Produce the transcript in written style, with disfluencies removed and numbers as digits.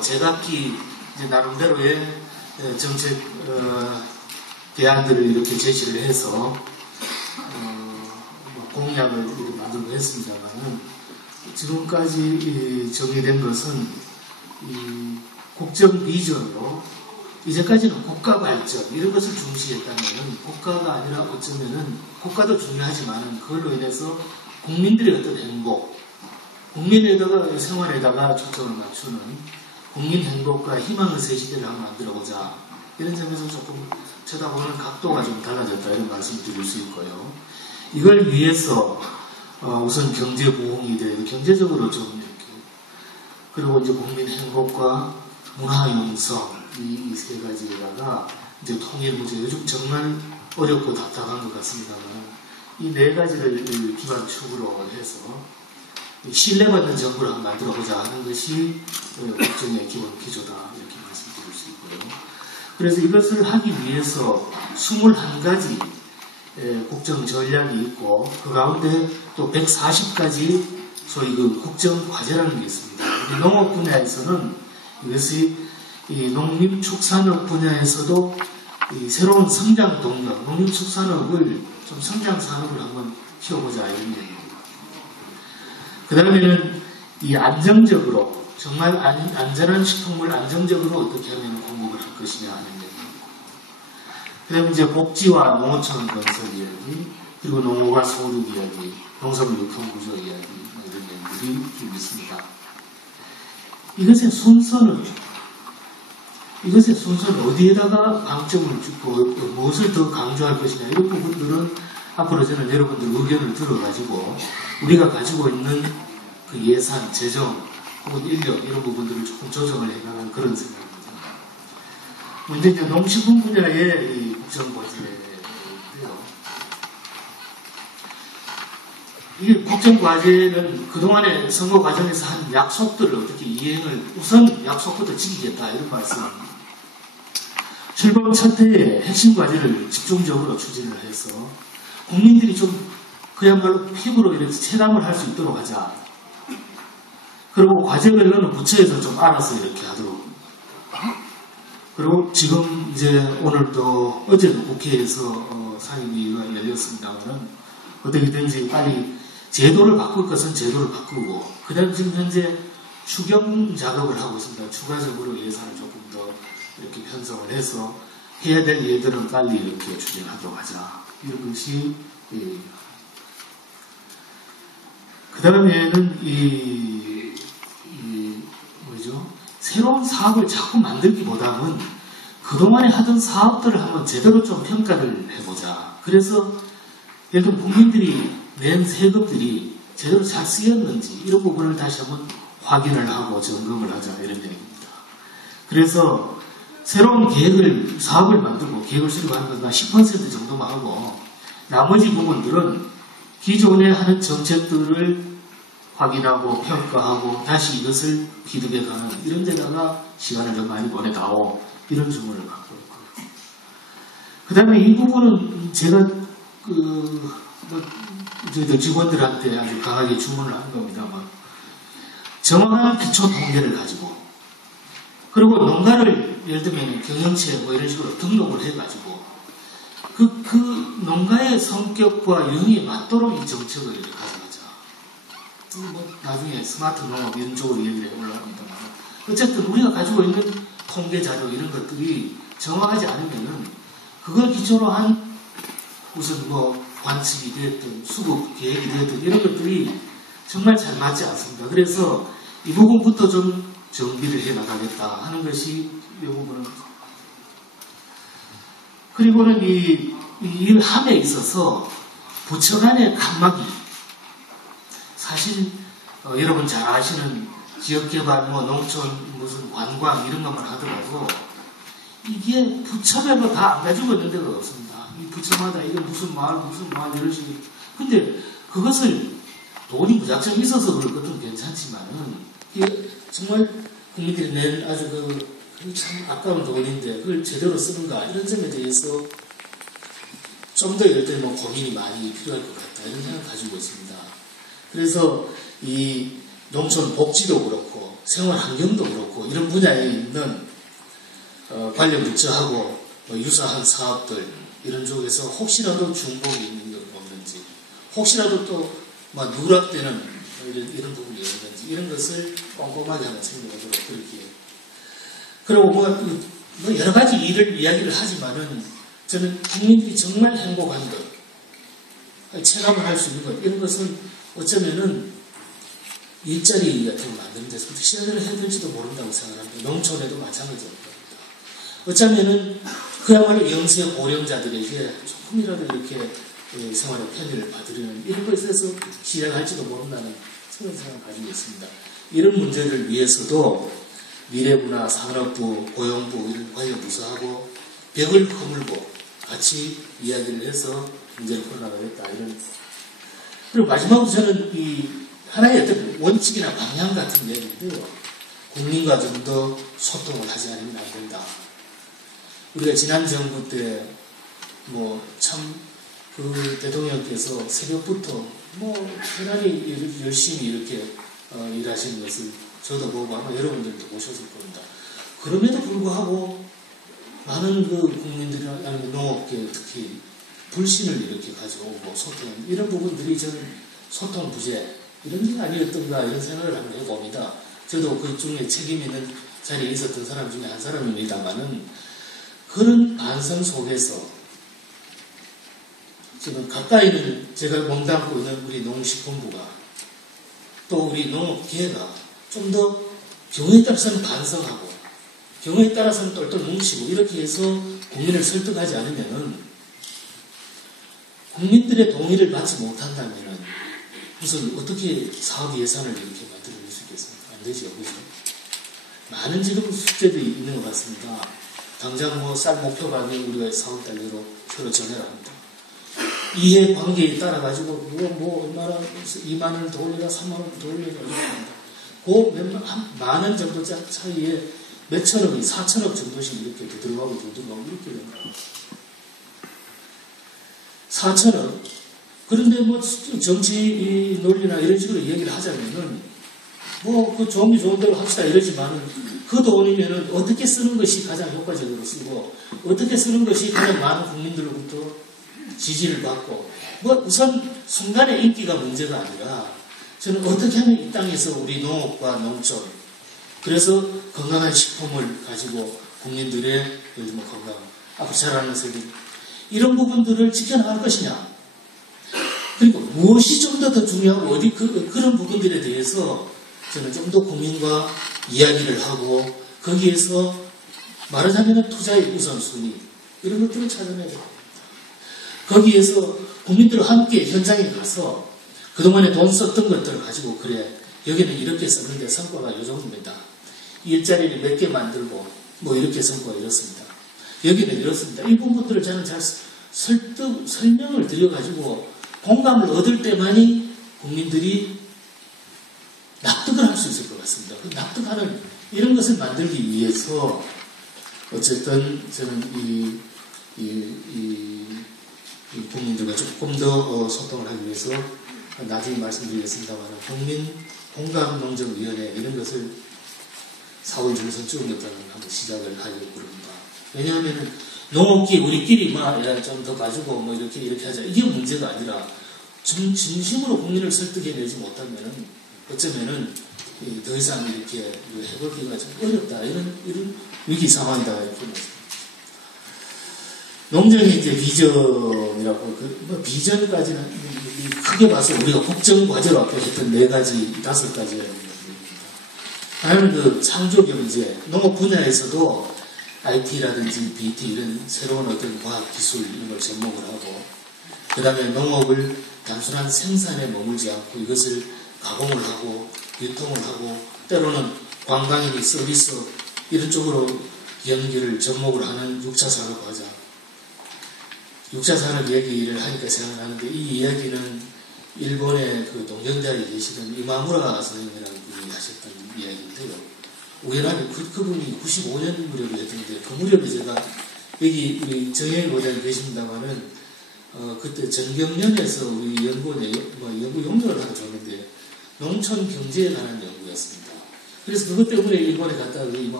제각기 이제 나름대로의 정책 대안들을 이렇게 제시를 해서 공약을 이렇게 만들고 했습니다만은 지금까지 정리된 것은 이 국정 비전으로 이제까지는 국가 발전 이런 것을 중시했다면은 국가가 아니라 어쩌면은 국가도 중요하지만은 그걸로 인해서 국민들의 어떤 행복, 국민에다가 생활에다가 초점을 맞추는 국민 행복과 희망의 새 시대를 한번 만들어보자. 이런 점에서 조금 쳐다보는 각도가 좀 달라졌다 이런 말씀을 드릴 수 있고요. 이걸 위해서 우선 경제 부흥이 돼요. 경제적으로 좀 이렇게 그리고 이제 국민 행복과 문화 융성 이 세 가지에다가 이제 통일 문제 요즘 정말 어렵고 답답한 것 같습니다만 이 네 가지를 기반 축으로 해서 신뢰받는 정부를 한번 만들어보자 하는 것이 국정의 기본 기조다 이렇게 말씀드릴 수 있고요. 그래서 이것을 하기 위해서 21가지 국정 전략이 있고 그 가운데 또 140가지 소위 그 국정 과제라는 게 있습니다. 농업 분야에서는 이것이 이 농림축산업 분야에서도 이 새로운 성장 동력, 농림축산업을 좀 성장 산업을 한번 키워보자 이런 얘기입니다. 그 다음에는 이 안정적으로 정말 안전한 식품을 안정적으로 어떻게 하면 공급을 할 것이냐 하는 얘기입니다. 그 다음에 이제 복지와 농어촌 건설 이야기, 그리고 농어가 소득 이야기, 농산물 육형 구조 이야기 이런 얘기들이 좀 있습니다. 이것의 순서는 어디에다가 방점을 주고 무엇을 더 강조할 것이냐 이런 부분들은 앞으로 저는 여러분들 의견을 들어가지고 우리가 가지고 있는 그 예산, 재정 혹은 인력 이런 부분들을 조금 조정을 해나갈 그런 생각입니다. 먼저 이제 농식품 분야의 이 국정과제인데요. 이 국정과제는 그동안의 선거 과정에서 한 약속들을 어떻게 이행을 우선 약속부터 지키겠다 이런 말씀입니다. 출범 첫 해에 핵심 과제를 집중적으로 추진을 해서 국민들이 좀 그야말로 피부로 이렇게 체감을 할 수 있도록 하자. 그리고 과제별로는 부처에서 좀 알아서 이렇게 하도록. 그리고 지금 이제 오늘도 어제도 국회에서 상임위가 열렸습니다만은 어떻게든지 빨리 제도를 바꿀 것은 제도를 바꾸고 그 다음 지금 현재 추경 작업을 하고 있습니다. 추가적으로 예산을 조금 더 이렇게 편성을 해서 해야 될 일들은 빨리 이렇게 추진하도록 하자. 이런 것이 그 다음에는 새로운 사업을 자꾸 만들기보다는 그동안에 하던 사업들을 한번 제대로 좀 평가를 해보자. 그래서 예를 들면 국민들이 낸 세금들이 제대로 잘 쓰였는지 이런 부분을 다시 한번 확인을 하고 점검을 하자 이런 얘기입니다. 그래서 새로운 사업을 만들고 계획을 수립하는 것은 10% 정도만 하고 나머지 부분들은 기존에 하는 정책들을 확인하고 평가하고 다시 이것을 피드백하는 이런 데다가 시간을 좀 많이 보내다오 이런 주문을 갖고 있고요. 그 다음에 이 부분은 제가 저희들 직원들한테 아주 강하게 주문을 한 겁니다만 정확한 기초 통계를 가지고 그리고 농가를 예를 들면 경영체 뭐 이런 식으로 등록을 해가지고 그 농가의 성격과 유형에 맞도록 이 정책을 이렇게 가져가자. 뭐 나중에 스마트 농업 이런 쪽으로 얘기를 올라갑니다만 어쨌든 우리가 가지고 있는 통계 자료 이런 것들이 정확하지 않으면은 그걸 기초로 한 무슨 뭐 관측이 되었든 수급 계획이 되었든 이런 것들이 정말 잘 맞지 않습니다. 그래서 이 부분부터 좀 정비를 해 나가겠다 하는 것이 이 부분은. 그리고는 이 일함에 있어서 부처 간의 칸막이 사실 여러분 잘 아시는 지역개발 뭐 농촌 무슨 관광 이런 것만 하더라도 이게 부처별로 다 안 가지고 있는 데가 없습니다. 이 부처마다 이게 무슨 마을 이런 식으로. 근데 그것을 돈이 무작정 있어서 그럴 것도 괜찮지만은 이게 정말 국민들이 낼 아주 참 아까운 돈인데 그걸 제대로 쓰는가 이런 점에 대해서 좀 더 이럴 때는 고민이 많이 필요할 것 같다 이런 생각을 가지고 있습니다. 그래서 이 농촌 복지도 그렇고 생활 환경도 그렇고 이런 분야에 있는 관련 부처하고 유사한 사업들 이런 쪽에서 혹시라도 중복이 있는 건 없는지, 혹시라도 또 누락되는 이런 부분이 있는지 이런 것을 꼼꼼하게 한번 챙겨보도록 그렇게. 그리고 여러 가지 일을 이야기를 하지만은 저는 국민들이 정말 행복한 것, 체감을 할 수 있는 것 이런 것은 어쩌면은 일자리 같은 거 만드는 데서 시작을 해야 될지도 모른다고 생각합니다. 농촌에도 마찬가지입니다. 어쩌면은 그야말로 영세 고령자들에게 조금이라도 이렇게 생활의 편의를 받으려는 이런 것에서 시작할지도 모른다는 그런 생각을 가지고 있습니다. 이런 문제를 위해서도 미래부나 산업부, 고용부 이런 관련 부서하고 벽을 허물고 같이 이야기를 해서 문제를 풀어나가겠다. 그리고 마지막으로 저는 이 하나의 어떤 원칙이나 방향 같은 이야기인데요. 국민과 좀 더 소통을 하지 않으면 안 된다. 우리가 지난 정부 때 그 대통령께서 새벽부터 대단히 열심히 이렇게 일하시는 것을 저도 보고 아마 여러분들도 보셨을 겁니다. 그럼에도 불구하고 많은 그 국민들이나 아니면 농업계 특히 불신을 이렇게 가져오고 소통 이런 부분들이 저는 소통 부재 이런 게 아니었던가 이런 생각을 한번 해봅니다. 저도 그 중에 책임 있는 자리에 있었던 사람 중에 한 사람입니다만은 그런 반성 속에서 지금 가까이는 제가 몸담고 있는 우리 농식품부가 또 우리 농업계가 좀 더 경우에 따라서는 반성하고 경우에 따라서는 똘똘 뭉치고 이렇게 해서 국민을 설득하지 않으면은 국민들의 동의를 받지 못한다면은 무슨 어떻게 사업 예산을 이렇게 만들어낼 수 있겠습니까? 안 되죠, 그죠? 많은 지금 숙제들이 있는 것 같습니다. 당장 쌀 목표가는 우리가 4월달 내로 서로 정해라 합니다. 이해관계에 따라가지고, 얼마나 2만원 더 올려라, 3만원 더 올려라, 이렇게 합니다. 그 만원 정도 차이에 몇천억이, 4천억 정도씩 이렇게 들어가고 이렇게 된다. 4천억. 그런데 정치 논리나 이런 식으로 얘기를 하자면은, 그 좋은 게 좋은 대로 합시다 이러지만은, 그 돈이면은 어떻게 쓰는 것이 가장 효과적으로 쓰고, 어떻게 쓰는 것이 가장 많은 국민들로부터 지지를 받고, 우선 순간의 인기가 문제가 아니라, 저는 어떻게 하면 이 땅에서 우리 농업과 농촌, 그래서 건강한 식품을 가지고 국민들의 예를 들면 건강, 앞으로 자라는 세대, 이런 부분들을 지켜나갈 것이냐. 그리고 무엇이 좀 더 중요하고 그런 부분들에 대해서 저는 좀 더 국민과 이야기를 하고 거기에서 말하자면 투자의 우선순위 이런 것들을 찾아내야 됩니다. 거기에서 국민들과 함께 현장에 가서 그동안에 돈 썼던 것들을 가지고 그래 여기는 이렇게 썼는데 성과가 이 정도입니다. 일자리를 몇 개 만들고 이렇게 성과가 이렇습니다. 여기는 이렇습니다. 이 부분들을 저는 잘 설명을 드려가지고 공감을 얻을 때만이 국민들이 납득을 할 수 있을 것 같습니다. 그 납득하는 이런 것을 만들기 위해서 어쨌든 저는 이 국민들과 조금 더 소통을 하기 위해서 나중에 말씀드리겠습니다만 국민 공감농정위원회 이런 것을 4월 중순쯤부터 한번 시작을 하려고 합니다. 왜냐하면 농업계 우리끼리 좀 더 가지고 이렇게 하자 이게 문제가 아니라 진심으로 국민을 설득해내지 못하면은 어쩌면은 더 이상 이렇게 해보기가 좀 어렵다 이런 위기 상황이다 이렇게 말씀드립니다. 농정의 이제 비전이라고 비전까지는 크게 봐서 우리가 국정 과제로 앞에 했던 4가지, 5가지입니다. 하나는 창조 경제, 농업 분야에서도 IT라든지 BT 이런 새로운 어떤 과학 기술 이런 걸 접목을 하고, 그 다음에 농업을 단순한 생산에 머물지 않고 이것을 가공을 하고 유통을 하고 때로는 관광이니 서비스 이런 쪽으로 연계를 접목을 하는 6차 산업 과제. 6차 산업 이야기를 하니까 생각나는데 이 이야기는 일본의 그 동경대학에 계시던 이마무라 선생님이라는 분이 하셨던 이야기인데요. 우연하게 그분이 95년 무렵에 했던데 그 무렵에 제가 여기 우리 정영일 보장이 계십니다만은 그때 정경련에서 우리 연구원에 연구 용역을 하나 줬는데 농촌 경제에 관한 연구였습니다. 그래서 그것 때문에 일본에 갔다가 이